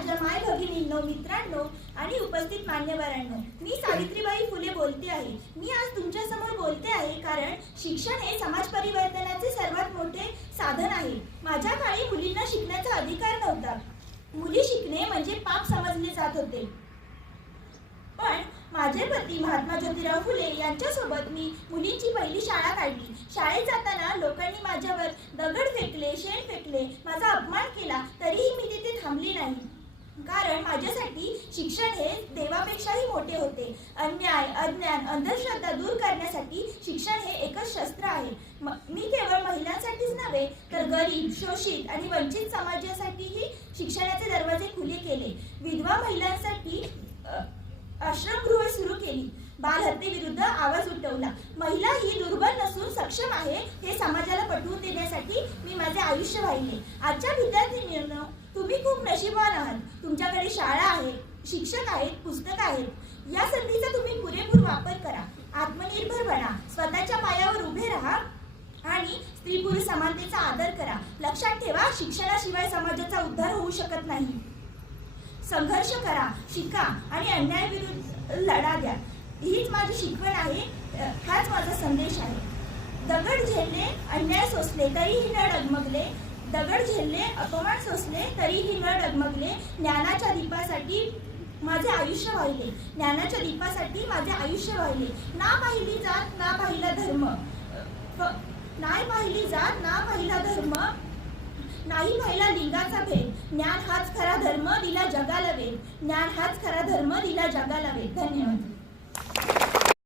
माझ्या माय भगिनींनो, मित्रांनो आणि उपस्थित मान्यवरांनो, मी सावित्रीबाई फुले बोलते आहे। मी आज तुमच्या समोर बोलते आहे कारण शिक्षण हे समाज परिवर्तनाचे सर्वात मोठे साधन आहे। माझ्या काळी मुलींना शिकण्याचा अधिकार नव्हता। मुली शिकणे म्हणजे पाप समजले जात होते। पण माझे पती महात्मा ज्योतिराव फुले यांच्यासोबत मी मुलींची पहिली शाळा काढली। शाळेत जाताना लोकांनी माझ्यावर दगड फेकले, शेण फेकले, माझा अपमान केला, तरीही मी तिथे थांबली नाही। कारण माझ्यासाठी शिक्षण हे देवापेक्षाही मोठे होते। अन्याय, अज्ञान, अंधश्रद्धा दूर करण्यासाठी शिक्षण हे एकच शस्त्र आहे। मी केवळ महिलांसाठीच नव्हे तर गरीब, शोषित आणि वंचित समाजासाठीही शिक्षणाचे दरवाजे खुले केले। विधवा महिलांसाठी आश्रमगृह सुरू केली। बालहत्येविरुद्ध आवाज उठवला। महिला ही दुर्बल नसून सक्षम आहे हे समाजाला पटवून देण्यासाठी मी माझे आयुष्य वाहिले। आजच्या विद्यार्थिनींनो, तुम्ही खूप नशीबवान आहात। तुमच्याकडे शाळा आहे, शिक्षक आहेत, पुस्तक आहेत। या संधीचा तुम्ही पुरेपूर वापर करा। आत्मनिर्भर बना, स्वतःच्या पायावर उभे राहा आणि स्त्री पुरुष समानतेचा आदर करा। लक्षात ठेवा, शिक्षणाशिवाय समाजाचा उद्धार होऊ शकत नाही। संघर्ष करा, शिका आणि अन्यायाविरुद्ध लढा द्या। हीच माझी शिकवण आहे, हाच माझा संदेश आहे। दगड झेलले, अन्याय सोसले तरीही न डगमगले, दगड झेलले, अपमान सोसले तरीही न डगमगले। ज्ञानाच्या दीपासाठी माझे आयुष्य वाहिले, ज्ञानाच्या दीपासाठी माझे आयुष्य वाहिले। ना पाहिली जात, ना पाहिला धर्म, नाही पाहिली जात, ना पाहिला धर्म, नाही पाहिला लिंगाचा भेद। ज्ञान हाच खरा धर्म, दिला जगाला वेद। ज्ञान हाच खरा धर्म, दिला जगाला वेद। धन्यवाद।